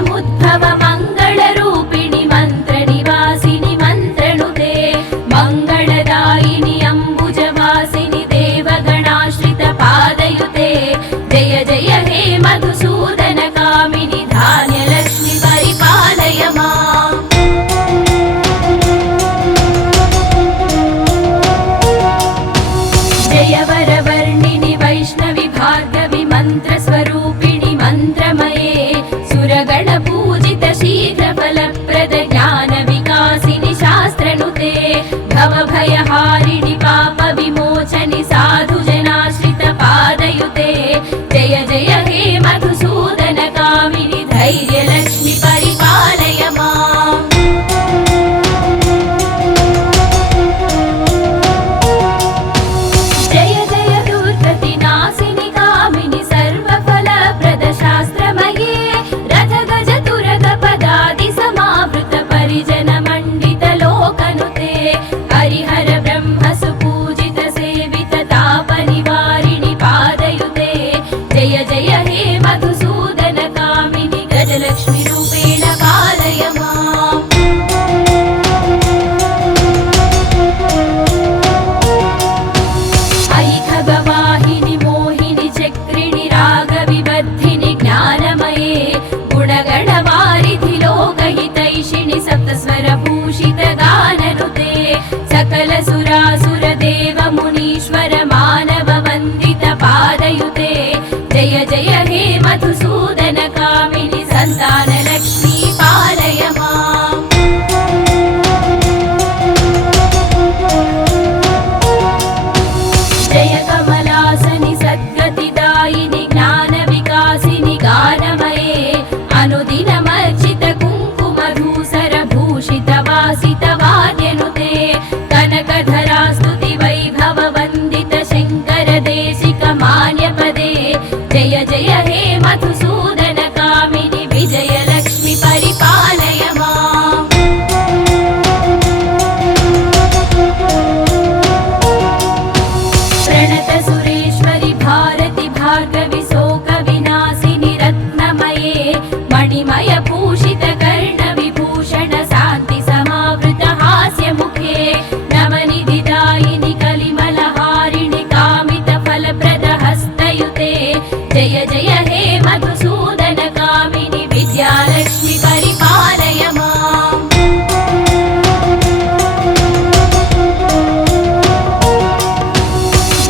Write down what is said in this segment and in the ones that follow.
क्षीरसमुद्भव मङ्गलरूपिणि मन्त्रनिवासिनि मन्त्रनुते मङ्गलदायिनि अम्बुजवासिनि देवगणाश्रितपादयुते जय जय हे मधुसूदनकामिनि धान्यलक्ष्मि परिपालय माम्। जय वरवर्णिनि वैष्णवि भार्गवि मन्त्रस्वरूपिणि मन्त्रमये सुरगणपूजित शीघ्रफलप्रद ज्ञानविकासिनि शास्त्रनुते भवभयहारिणि पापविमोचनि साधुजनाश्रितपादयुते जय जय हे मधुसूदनकामिनि धैर्यलक्ष्मि परिपालय माम्। जय जय दुर्गतिनाशिनि कामिनि सर्वफलप्रद शास्त्रमये रथगज तुरगपदादि समावृत परिजनमण्डित लोकनुते हरिहर ब्रह्म सुपूजित सेवित तापनिवारिणि पादयुते जय जय हे मधुसूदनकामिनि गजलक्ष्मि रूपेण पालय माम्। अयि खगवाहिनि मोहिनि चक्रिणि रागविवर्धिनि ज्ञानमये गुणगणवारिधि लोकहितैषिणि सप्तस्वरभूषित गाननुते सकल सुरासुर देव मुनीश्वर मानव वन्दित पादयुते जय जय हे मधुसूदनकामिनि सन्तानलक्ष्मी पालय माम्। जय कमलासनि सद्गतिदायिनि ज्ञानविकासिनि गानमये अनुदिनमर्चित कुङ्कुमधूसर भूषित वासित वाद्यनुते कनकधरा स्तुति वैभव वन्दित शङ्कर देशिक मान्यपदे जय जय हे मधुसूदनकामिनि विजयलक्ष्मि परिपालय माम्। प्रणत सुरेश्वरि भारति भार्गवि शोकविनाशिनि रत्नमये मणिमय भूषित कर्णविभूषण शान्ति समावृत हास्यमुखे नवनिधिदायिनि कलिमलहारिणि कामित फलप्रद हस्तयुते जय जय हे मधुसूदनकामिनि विद्यालक्ष्मि परिपालय माम्।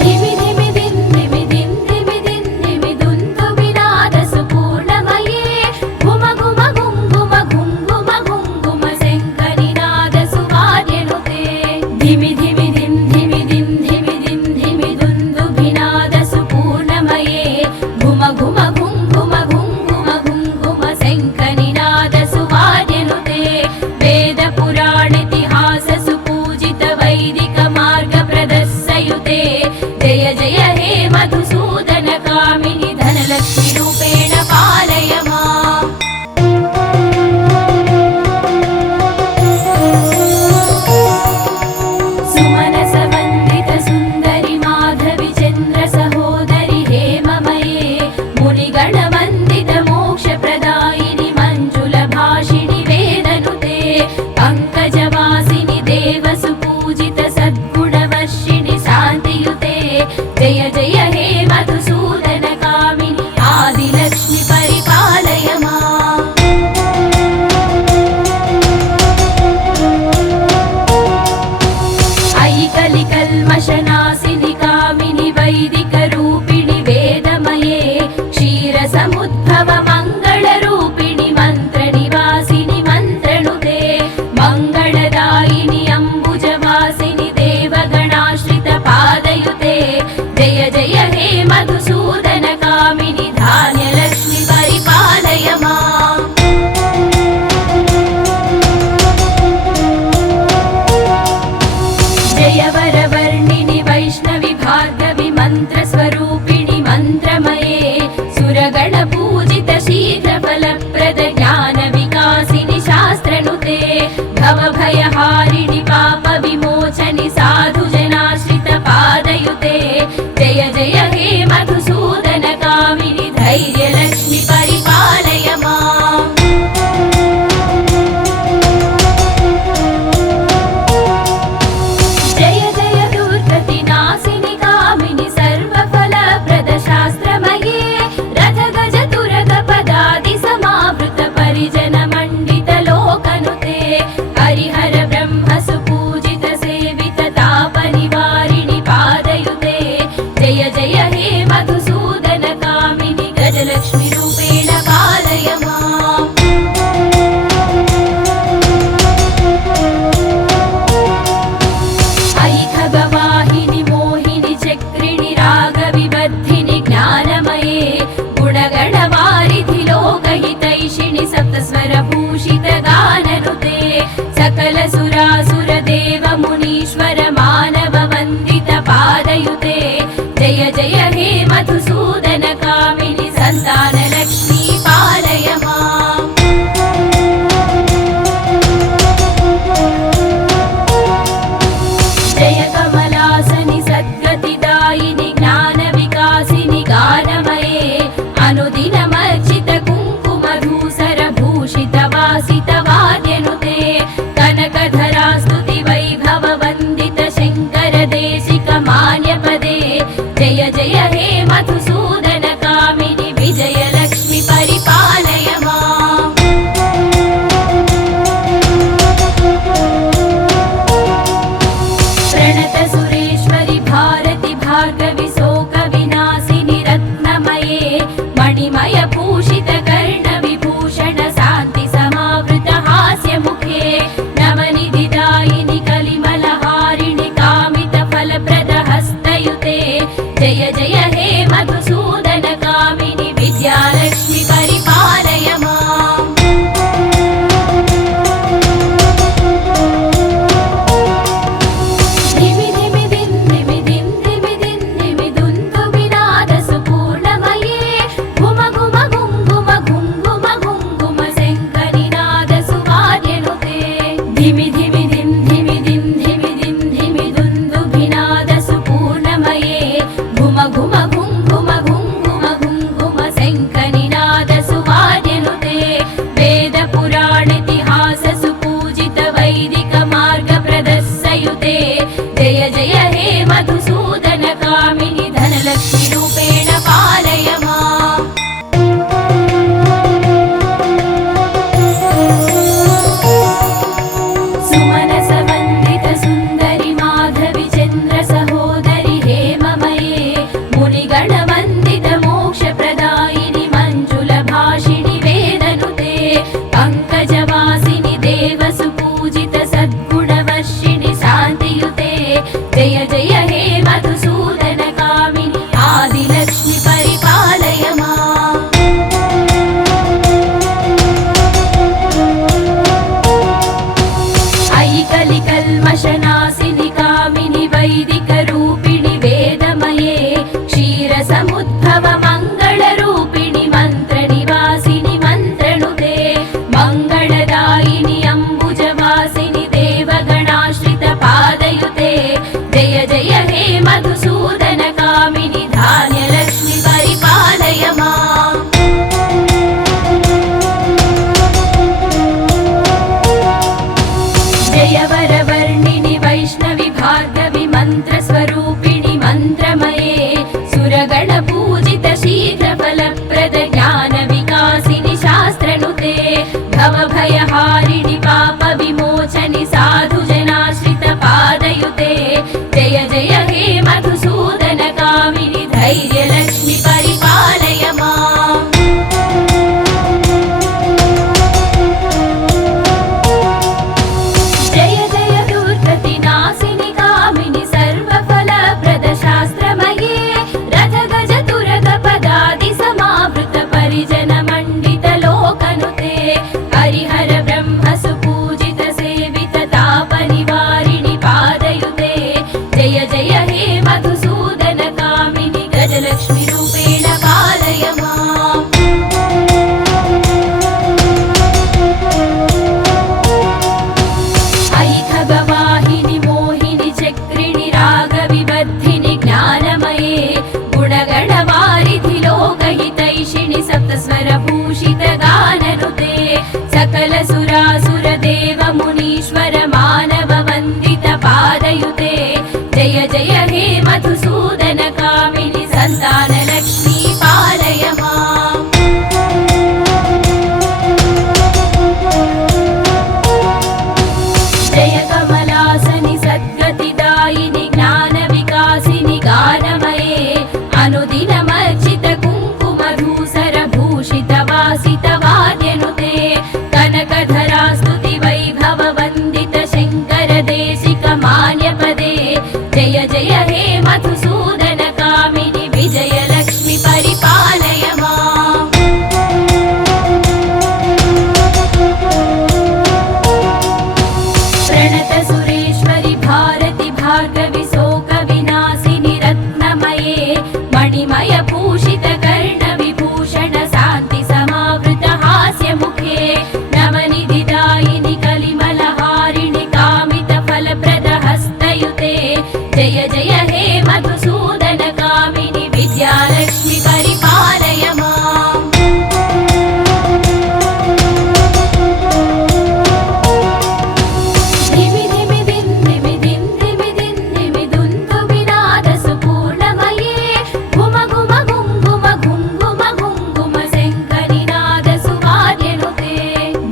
धिमि धिमि दिन् धिमि दिन् धिमि दिन् धिमि दुन्दुभिनाद सुपूर्णमये घुम घुम घुं घुम घुं घुम घुं घुम शङ्खनिनाद सुवाद्यनुते धिमि धिमि दिन् धिमि दिन् धिमि दिन् धिमि दुन्दुभिनाद सुपूर्णमये घुम घुम घुं घुम घुं घुम घुं घुम शङ्खनिनाद सुवाद्यनुते वेदपुराणेतिहास सुपूजित वैदिक मार्ग प्रदर्शयुते जय जय हे मधुसूदनकामिनि धनलक्ष्मि रूपेण पालय माम्। सुमनस वन्दित सुन्दरि माधवि चन्द्र सहोदरि हेममये मुनिगणवन्दित मोक्षप्रदायिनि मञ्जुलभाषिणि वेदनुते पङ्कजवासिनि देव सुपूजित सद्गुणवर्षिणि शान्तियुते जय जय हे मधुसूदनकामिनि आदिलक्ष्मि परिपालय माम्। अयि कलिकल्मषनाशिनि कामिनि वैदिकरूपिणि वेदमये क्षीरसमुद्भव मङ्गलरूपिणि मन्त्रनिवासिनि मन्त्रनुते मङ्गलदायिनि अम्बुजवासिनि देवगणाश्रितपादयुते जय जय हे मधुसूदनकामिनि धान्यलक्ष्मि परिपालय माम्। जय वरवर्णिनि वैष्णवि भार्गवि मन्त्रस्वरूपिणि मन्त्रमये सुरगणपूजित शीघ्रफलप्रद ज्ञानविकासिनि शास्त्रनुते भवभयहारिणि पापविमोचनि साधुजनाश्रितपादयुते जय जय हे मधुसूदनकामिनि धैर्यलक्ष्मि परिपालय माम्। रूपिणि सप्तस्वरभूषित गाननुते सकल सुरासुर देव मुनीश्वर मानव वन्दित पादयुते जय जय हे मधुसूदन कामिनि सन्तान लक्ष्मी पालय माम् जय कमलासनि सद्गतिदायिनि ज्ञानविकासिनि गानमये अनुदिनमर्चित कुङ्कुमधूसर भूषित वासित वाद्यनुते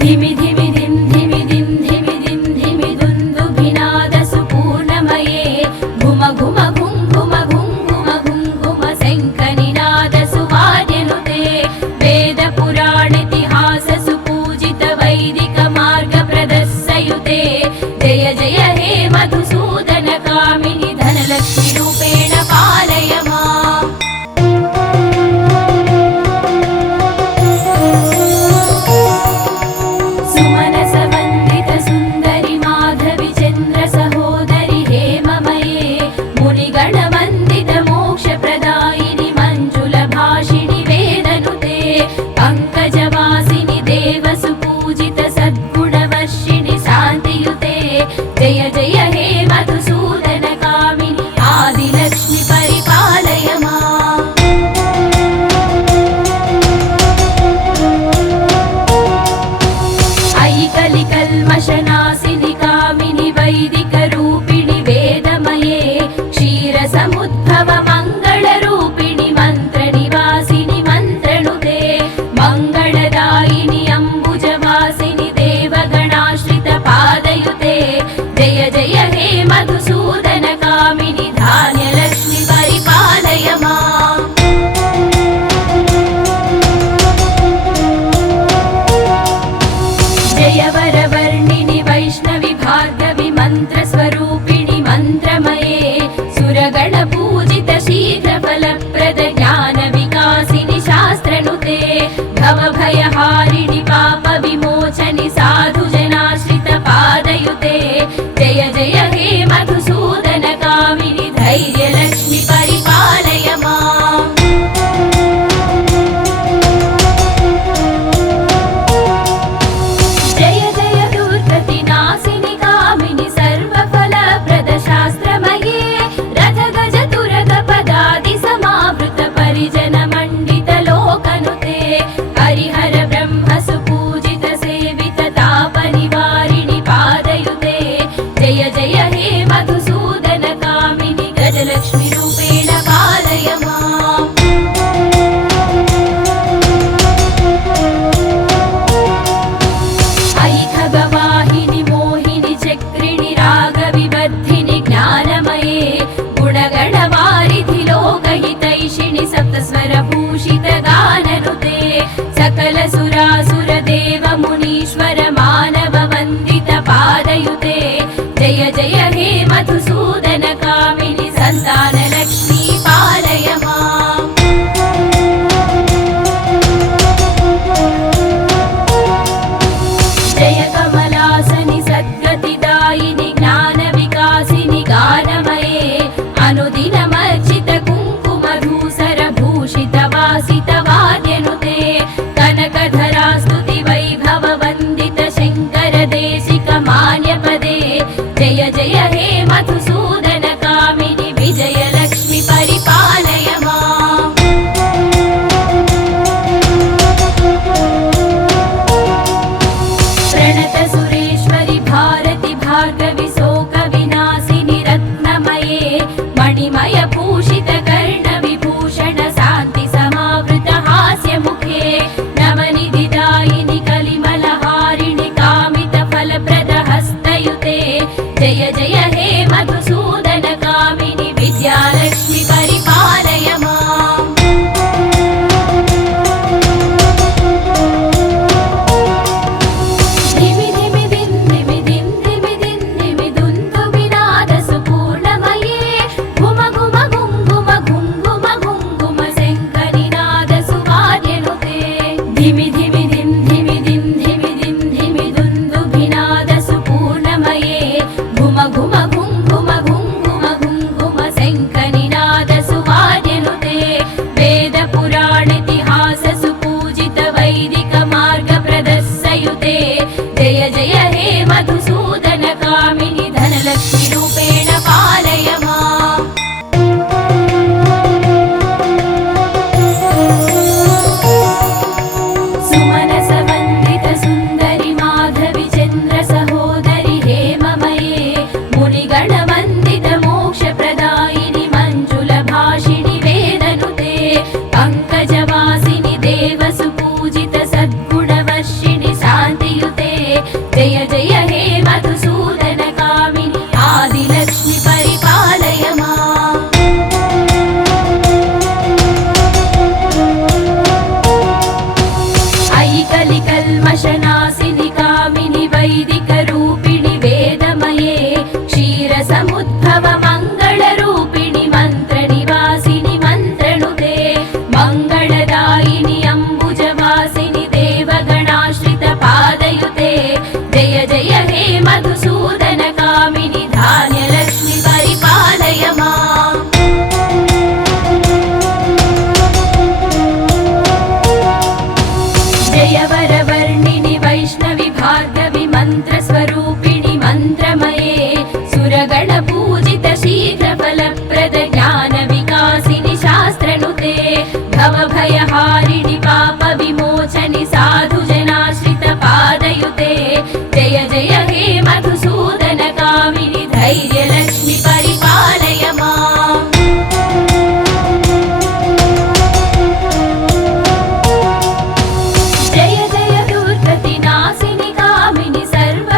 धिमि धिमि धिं धिमि धिं धिमि धिं धिमि दुन्दुभिनादसु पूर्णमये घुम घुम घुं घुम घुं घुम घुं घुम शङ्खनिनादसु वाद्यनुते वेदपुराणेतिहाससु पूजित वैदिकमार्गप्रदस्सयुते जय जय हे मधुसूदन कामिनि धनलक्ष्मी रूपेण पालय माम् सुमनसवन्दित सुन्दरि माधवि चन्द्र सहोदरि हेममये मुनिगणवन्दित मोक्षप्रदायिनि मञ्जुलभाषिणि वेदनुते पङ्कजवासिनि देवसुपूजित सद्गुणवर्षिणि शान्तियुते जय जय हे मधुसूदन कामिनि आदिलक्ष्मि परिपालय माम् कलिकल्मषनासिनि कामिनि वैदिकरूपिणि वेदमये क्षीरसमुद्भव मङ्गलरूपिणि मन्त्रनिवासिनि मन्त्रनुते मङ्गलदायिनि अम्बुजवासिनि देवगणाश्रित पादयुते जय जय हे मधुसूदन कामिनि धान्यलक्ष्मि परिपालय माम् जय वरवर्णिनि वैष्णवि भार्गवि मन्त्रस्वरूपिणि मन्त्रमये सुरगणपूजित शीघ्रफलप्रद ज्ञानविकासिनि शास्त्रनुते भवभयहारिणि पापविमोचनि साधुजनाश्रित पादयुते जय जय हे मधुसूदन कामिनि धैर्यलक्ष्मि परिपालय माम् जय जय दुर्गतिनाशिनि कामिनि सर्वफलप्रदायिनि नासिनि कामिनि वैदिकरूपिणि वेदमये क्षीरसमुद्भव मङ्गलरूपिणि मन्त्रनिवासिनि मन्त्रनुते मङ्गलदायिनि अम्बुजवासिनि देवगणाश्रितपादयुते जय जय हे मधुसूदन कामिनि धान्यलक्ष्मि परिपालय माम् जय वरवर्णिनि वैष्णवि भार्गवि मन्त्रस्वरूपिणि मन्त्रमये सुरगणपूजित शीघ्रफलप्रद ज्ञानविकासिनि शास्त्रनुते भवभयहारिणि पापविमोचनि साधुजनाश्रितपादयुते जय जय हे मधुसूदन कामिनि धैर्यलक्ष्मि परिपालय माम् जय जय दुर्गतिनाशिनि कामिनि सर्व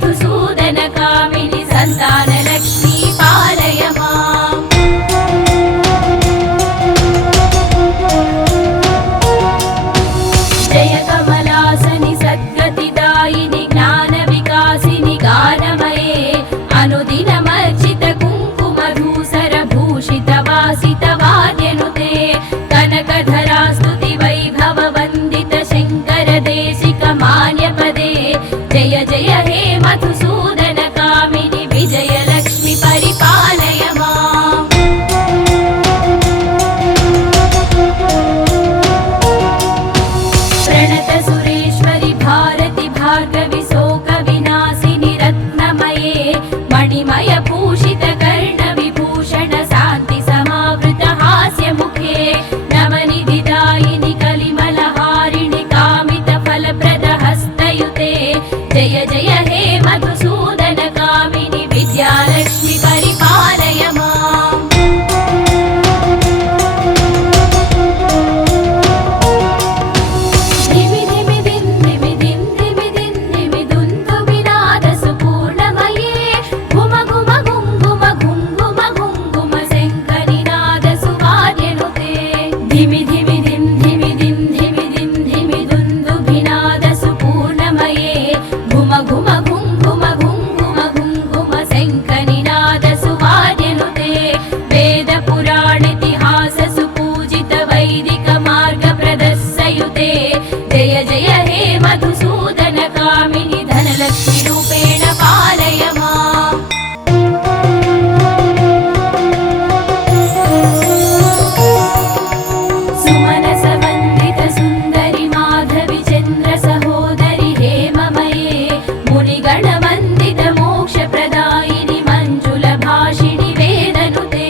मधुसूदन कामिनि सन्तानलक्ष्मी पालय माम्। जय कमलासनि सद्गतिदायिनि ज्ञानविकासिनि गानमये अनुदिनमर्चित कुङ्कुमधूसर भूषित वासित वाद्यनुते कनकधरा स्तुति वैभव वन्दित शङ्कर देशिक मान्यपदे जय जय हे मधुसूदन कामिनि विजयलक्ष्मि परिपालय माम्। प्रणत सुरेश्वरि भारति भार्गवि शोक विनाशिनि रत्नमये मणिमय भूषित कर्ण विभूषण शान्ति समावृत हास्य मुखे नवनिधिदायिनि कलिमलहारिणि कामित फलप्रद हस्तयुते जय जय हे मधुसूदन कामिनि विद्यालक्ष्मि परिपालय माम्। धिमि धिमि दिन् धिमि दिन् धिमि दिन् धिमि दुन्दुभिनाद सुपूर्णमये घुम घुम घुं घुम घुं घुम घुं घुम शङ्खनिनाद सुवाद्यनुते धिमि धिमि दिन् धिमि दिन् धिमि दिन् धिमि दुन्दुभिनाद सुपूर्णमये घुम घुम घुं घुम घुं घुम घुं घुम शङ्खनिनाद सुवाद्यनुते वेद पुराणेतिहास सुपूजित वैदिक मार्ग प्रदर्शयुते जय जय हे मधुसूदन कामिनि धनलक्ष्मि रूपेण पालय माम्। सुमनस वन्दित सुन्दरि माधवि चन्द्र सहोदरि हेममये मुनिगण वन्दित मोक्षप्रदायिनि मञ्जुल भाषिणि वेदनुते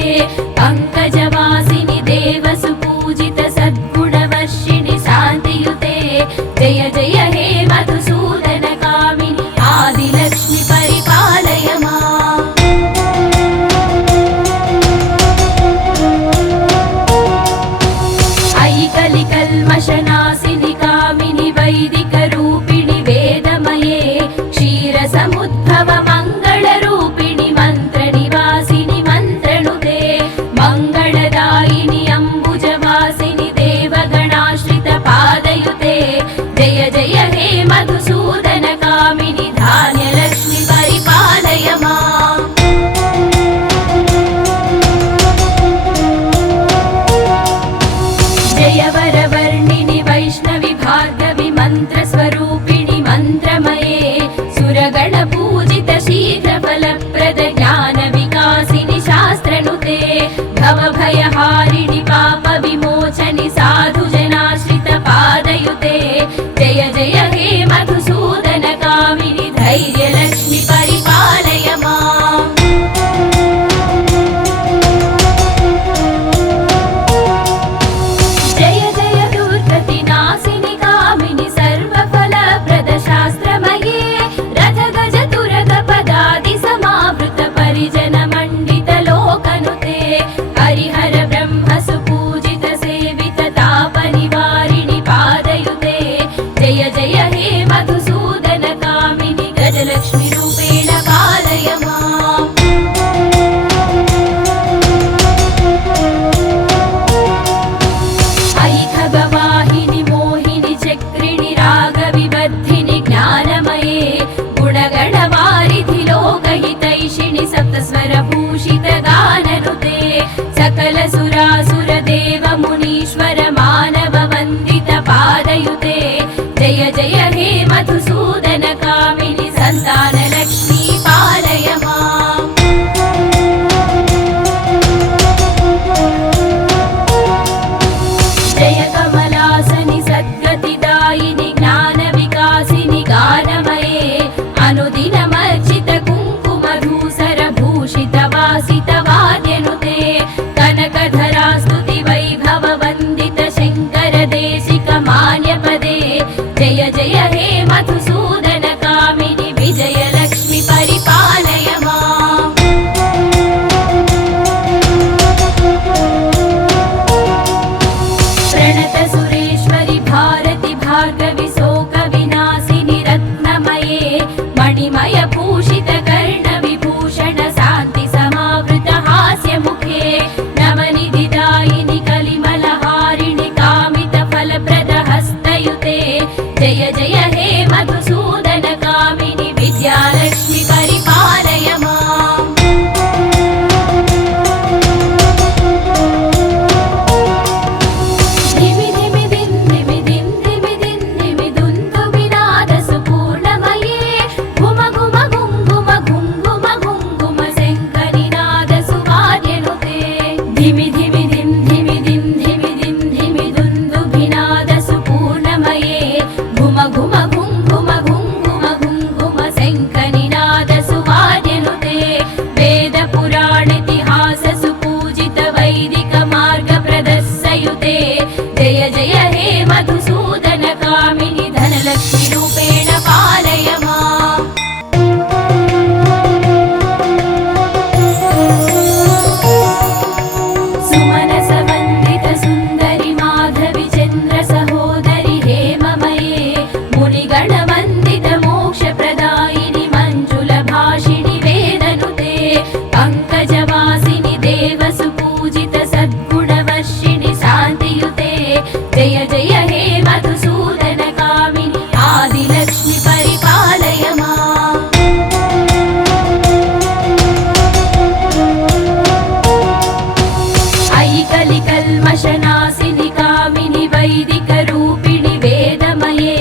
पङ्कजवासिनि देव सुपूजित सद्गुणवर्षिणि शान्तियुते जय जय हे मधुसूदन कामिनि आदिलक्ष्मि परिपालय माम्। अयि कलिकल्मषनाशिनि कामिनि वैदिक रूपिणि वेदमये क्षीरसमुद्भव मङ्गलरूपिणि मन्त्रनिवासिनि मन्त्रनुते मङ्गलदायिनि अम्बुजवासिनि देवगणाश्रित पादयुते जय जय हे मधुसूदन कामिनि धान्यलक्ष्मि परिपालय माम्। जय वरवर्णिनि वैष्णवि भार्गवि मन्त्रस्वरूपिणि मन्त्रमये सुरगण पूजित शीघ्रफलप्रद ज्ञानविकासिनि शास्त्रनुते भवभयहारिणि पापविमोचनि साधुजनाश्रित पादयुते जय जय हे मधुसूदन कामिनि धैर्यलक्ष्मि परिपालय माम्। जय जय दुर्गतिनाशिनि कामिनि सर्वफलप्रद शास्त्रमये रथ गज तुरग पदादि भूषित कर्ण विभूषण शान्ति समावृत हास्य मुखे नवनिधिदायिनि कलिमलहारिणि कामित फलप्रद हस्तयुते जय जय हे मधुसूदन कामिनि विद्यालक्ष्मि परिपालय माम् धिमि धिमि दिन् धिमि दिन् धिमि दिन् धिमि दुन्दु विनाद सुपूर्णमये घुम घुम घुङ्घुम घुङ्घुम घुङ्घुम शङ्खनिनाद सुवाद्यनुते धिमि धिमि दिन् धिमि दिन् धिमि दिन् धिमि दुन्दु विनाद सुपूर्णमये घुम घुम घुङ्घुम घुङ्घुम घुङ्घुम शङ्खनिनाद सुवाद्यनुते वेद पुराणेतिहास सुपूजित वैदिक मार्ग प्रदर्शयुते जय जय हे मधुसूदन कामिनि धनलक्ष्मि रूपेण पालय माम् सुमनस वन्दित सुन्दरि माधवि चन्द्र सहोदरि हेममये मुनिगण वन्दित मोक्षप्रदायिनि मञ्जुल भाषिणि वेदनुते पङ्कजवासिनि देव सुपूजित सद्गुणवर्षिणि शान्तियुते जय जय हे मधुसूदन कामिनि आदिलक्ष्मि परिपालय माम् अयि कलिकल्मषनाशिनि कामिनि वैदिकरूपिणि वेदमये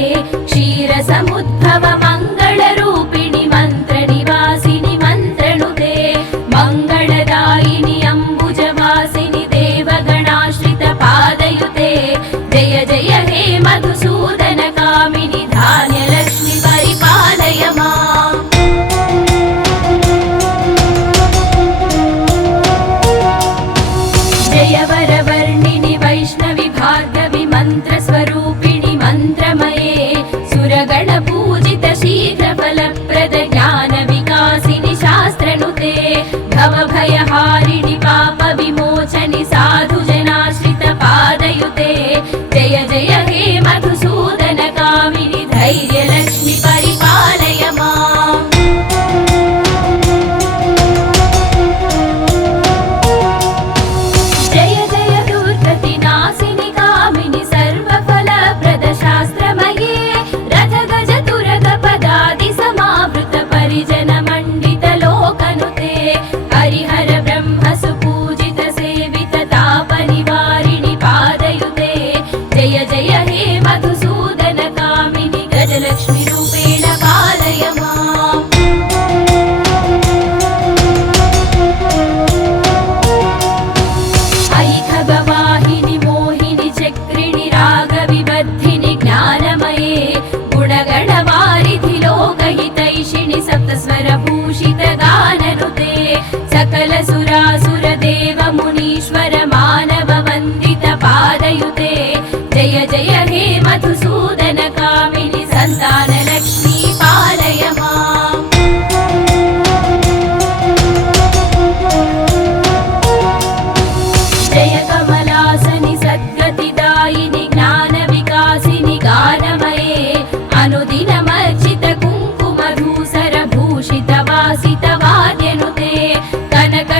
क्षीरसमुद्भव मङ्गलरूपिणि मन्त्रनिवासिनि मन्त्रनुते मङ्गलदायिनि अम्बुजवासिनि देवगणाश्रित पादयुते जय जय हे मधुसूदन कामिनि धान्यलक्ष्मि परिपालय माम् जय वरवर्णिनि वैष्णवि भार्गवि मन्त्रस्वरूपिणि मन्त्रमये सुरगण पूजित शीघ्रफलप्रद ज्ञान विकासिनि शास्त्रनुते भवभयहारिणि पाप विमोचनि साधुजनाश्रित पादयुते जय जय हे मधुसूदन कामिनि धैर्यलक्ष्मि परिपालय माम् जय जय दुर्गतिनाशिनि कामिनि सर्वफलप्रद शास्त्रमये रथ गज तुरग पदादि समावृत परिजन मण्डित लोकनुते हरिहर ब्रह्म सुपूजित सेवित ताप निवारिणि पादयुते जय जय हे मधुसूदन कामिनि गजलक्ष्मि रूपेण पालय माम् अयि खगवाहिनि मोहिनि चक्रिणि रागविबद्धिनि ज्ञानमये गुणगणवारिधि लोकहितैषिणि सप्तस्वरभूषित गाननुते सकल सुरासुर देव मुनीश्वर मानव वन्दित पादयुते जय जय हे मधुसूदन कामिनि सन्तानलक्ष्मी पालय माम् जय कमलासनि सद्गतिदायिनि ज्ञानविकासिनि गानमये अनुदिनमर्चित कुङ्कुमधूसर भूषित वासित वाद्यनुते कनक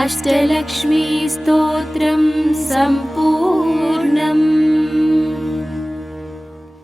अष्टलक्ष्मी स्तोत्रं सम्पूर्णम्।